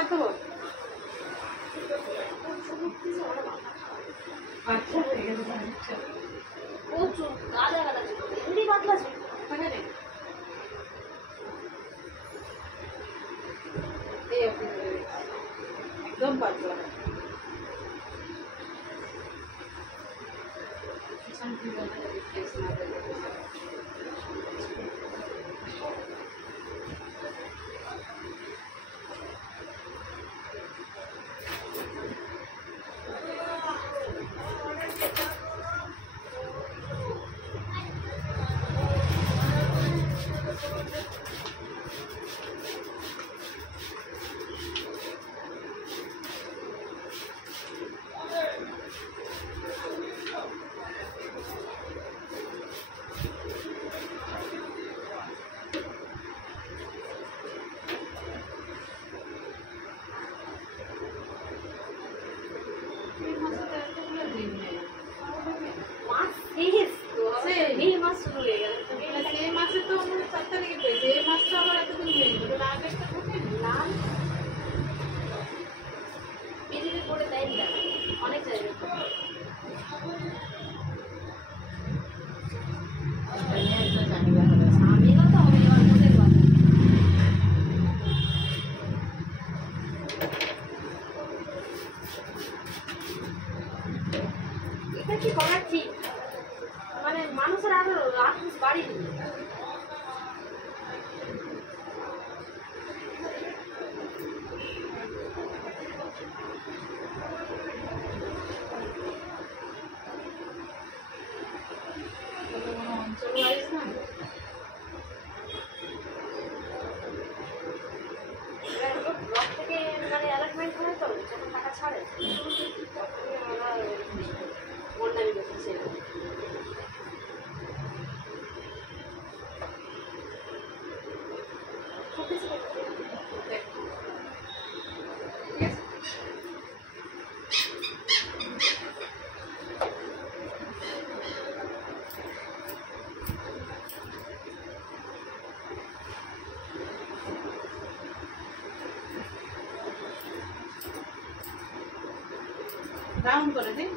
ভাত দেবো? আচ্ছা হয়ে গেছে। প্রচুর গাদা গাদা এমনি পাতলা ছিল একদম পাতলা। অনেক জায়গায় এটা কি করা ঠিক মানে মানুষের আরো রাত বাড়ি ব্লক থেকে মানে অ্যালটমেন্ট হয় তো যখন টাকা ছাড়ে তখনই আমরা অনলাইনে দেখেছি রাউন্ড করে দিন।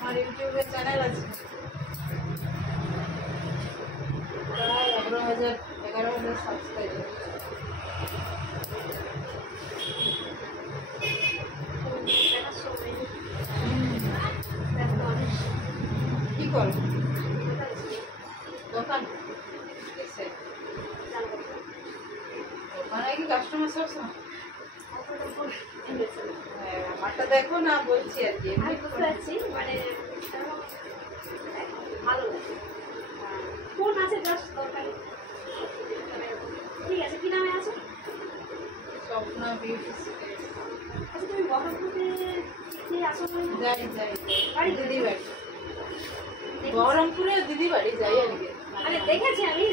আমার ইউটিউবের চ্যানেল আছে প্রায় 11,000 সাবস্ক্রাইবার। কি করো দোকান? দোকানে কি কাস্টমার সবসময়? আমারটা দেখো না বলছি আর কি। আমি বুঝতে পারছি মানে ভালো লাগে ফোন আছে জাস্ট দরকারি। ঠিক আছে কি নামে আছে? স্বপ্ন বিউটি। আচ্ছা তুমি বহরমপুরে যে আসো যাই যাই বাড়ি দিদি বাড়ি বহরমপুরে দিদি বাড়ি যাই আর কি। আরে দেখেছি আমি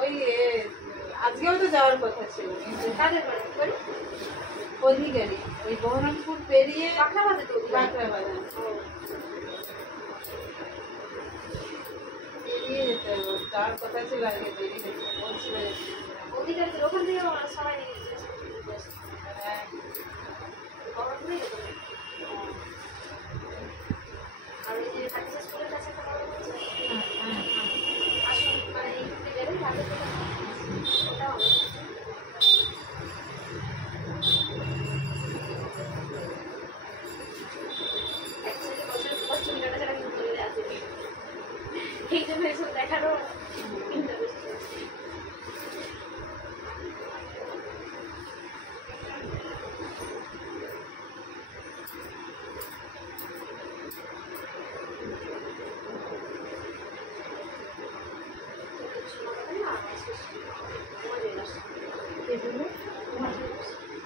ওই আজকেও তো যাওয়ার কথা ছিল তাদের বাড়ি অধিকারী ওই বহরমপুর পেরিয়ে বাঁকড়াবাদে তো বাঁকড়াবাদে পেরিয়ে যেতে হবে। যাওয়ার কথা ছিল আগে বেরিয়ে যেতে বলছিল অধিকারীদের ওখান থেকে সবাই নিয়ে গেছে বহরমপুরে আর ওই যে হাতিসা স্কুলের কাছে একটা বড় বলছে আসুন মানে এই ঘুরতে গেলে তাদের ওটাও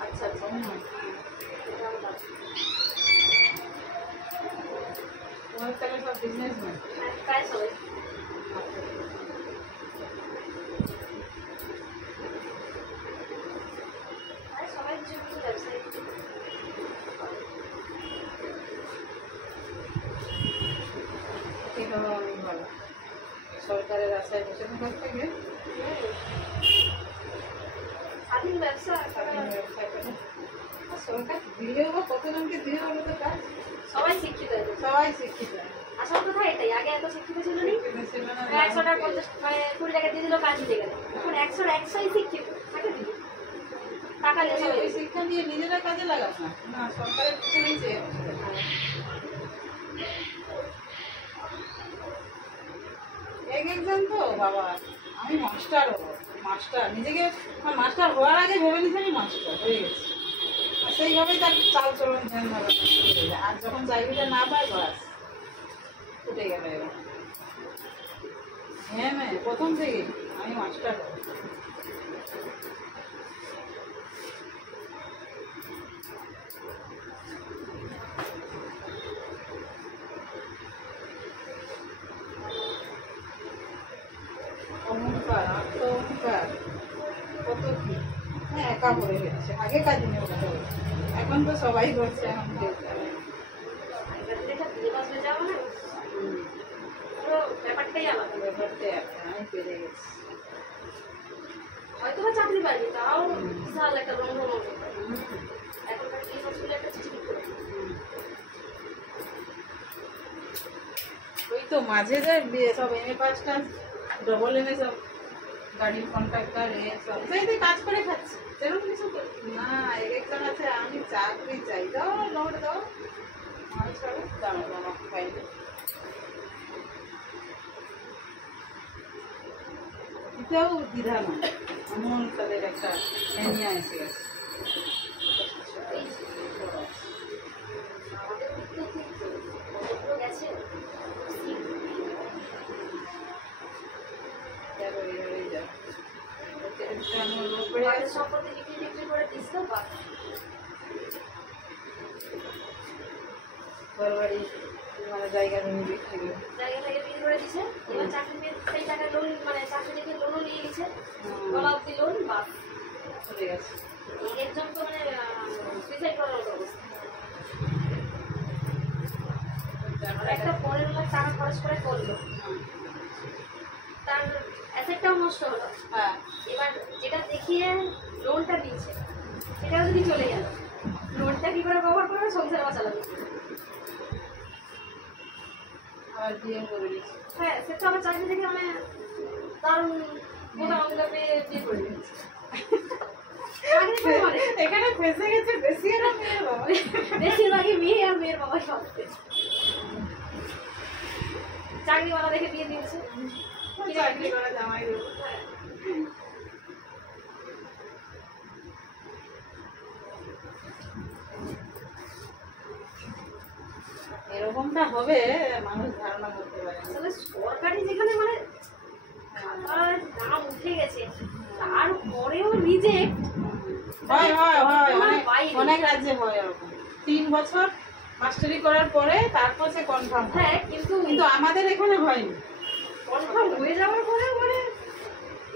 আচ্ছা আচ্ছা তোমার তাহলে সব বিজনেসম্যান। প্রায় সবাই কিছু কিছু ব্যবসায়ী ঠিক হওয়া অনেক ভালো। সরকারের আশায় বসে থাকার থেকে স্বাধীন ব্যবসা স্বাধীন ব্যবসা করে। আর সরকার দিলেও বা কতজনকে দিয়ে হলো তো কাজ। সবাই শিক্ষিত হয়েছে। সবাই শিক্ষিত। আসল কথা এটাই, আগে এত শিক্ষিত ছিল না, শিক্ষিত ছিল না, 100 টাকা 50 মানে 20 টাকা দিয়ে দিল কাজ হয়ে গেল। এখন 100ই শিক্ষিত থাকে দিদি টাকা নিয়ে সবাই ওই শিক্ষা নিয়ে নিজেরা কাজে লাগাস না, না সরকারের পিছনেই চেয়ে বসে থাকে। একজন তো বাবা আমি মাস্টার হবো, মাস্টার নিজেকে মাস্টার হওয়ার আগে ভেবে নিয়েছি আমি মাস্টার হয়ে গেছি, আর সেইভাবেই তার চাল চলন ধ্যান ধারণা শুরু হয়ে যায়। আর যখন চাকরিটা না পায় বাস উঠে গেল এবার। হ্যাঁ প্রথম থেকেই আমি মাস্টার হবো। অহংকার, আত্ম-অহংকার কত কি, হ্যাঁ একা পড়ে গেছে। আগেকার দিনে ওটা হয়েছে, এখন তো সবাই করছে। এখন কেউ করে না। ব্যাপারটাই আলাদা। ব্যাপারটাই আছে, আমি পেরে গেছি। হয়তো বা চাকরি পাইনি, তাও বিশাল একটা রন্ধন এখনকার কি স্কুলে একটা চিঠি লিখতে হবে। ওই তো মাঝে যে সব এমএ পাসটা ডবল এমএ সব গাড়ির কন্ট্রাক্টর সব সেইতে কাজ করে খাচ্ছে, সেরকম কিছু না। একজন আছে আমি চাকরি চাই, দাও নোট দাও, আমার সব দাঁড়ো আমাকে পাইনি। এটাও দ্বিধা নয়, এমন তাদের একটা ম্যানিয়া এসে গেছে। আমাদের কিন্তু কতগুলো গেছে আমাদের সম্পত্তি বিক্রি করে দিচ্ছে বা ঘরবাড়ি মানে জায়গা জমি বিক্রি করে জায়গা থেকে বিক্রি করে দিচ্ছে। এবার চাকরি পেয়ে সেই টাকা লোন মানে চাকরি থেকে লোনও নিয়ে গেছে, গলা অব্দি লোন বা চলে গেছে। একজন তো মানে সুইসাইড করার মতো অবস্থা। একটা 15 লাখ টাকা খরচ করে করলো, তার অ্যাসেটটাও নষ্ট হলো। হ্যাঁ এবার যেটা দেখিয়ে লোনটা দিয়েছে সেটাও যদি চলে গেল, লোনটা কি করে কভার করবে, সংসার বাঁচালাম। আবার বিয়ে করে দিচ্ছে। হ্যাঁ সে তো আমার চাকরি থেকে মানে দারুণ মোটামুটি পেয়ে বিয়ে করে দিয়েছে। এখানে ফেসে গেছে বেশি আর মেয়ের বাবা, বেশিরভাগই মেয়ে আর মেয়ের বাবা সব চাকরিওয়ালা দেখে বিয়ে দিয়েছে। চাকরি করা জামাই দেবো। এরকমটা হবে মানুষ ধারণা করতে পারে না। আসলে সরকারি যেখানে মানে দাম উঠে গেছে তারপরেও রিজেক্ট হয় অনেক রাজ্যে হয় এরকম। 3 বছর মাস্টারি করার পরে তারপর সে কনফার্ম। হ্যাঁ কিন্তু আমাদের এখানে হয়নি। কনফার্ম হয়ে যাওয়ার পরে মানে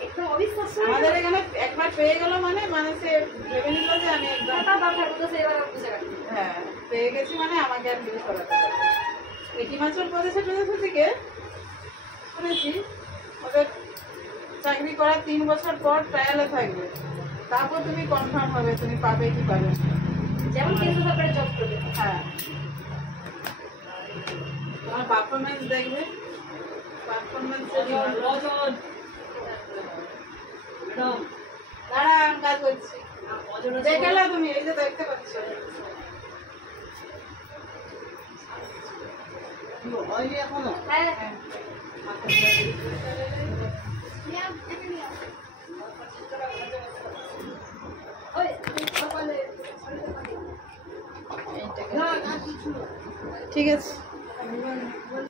একদম অবিশ্বাস্য। আমাদের এখানে একবার পেয়ে গেল মানে সে ভেবে নিল যে আমি একদম হ্যাঁ পেয়ে গেছি, মানে আমাকে আর কিছু করাতে হবে না। এই হিমাচল প্রদেশে থেকে শুনেছি ওদের চাকরি করার 3 বছর পর ট্রায়ালে থাকবে, তারপর তুমি কনফার্ম হবে তুমি পাবে কি পাবে না। যেমন কেন্দ্র সরকারের জব করবে। হ্যাঁ তোমার পারফরমেন্স দেখবে, পারফরমেন্স দাঁড়া আমি কাজ করছি। দেখে নাও তুমি, এই যে দেখতে পাচ্ছ হ্যাঁ ঠিক আছে।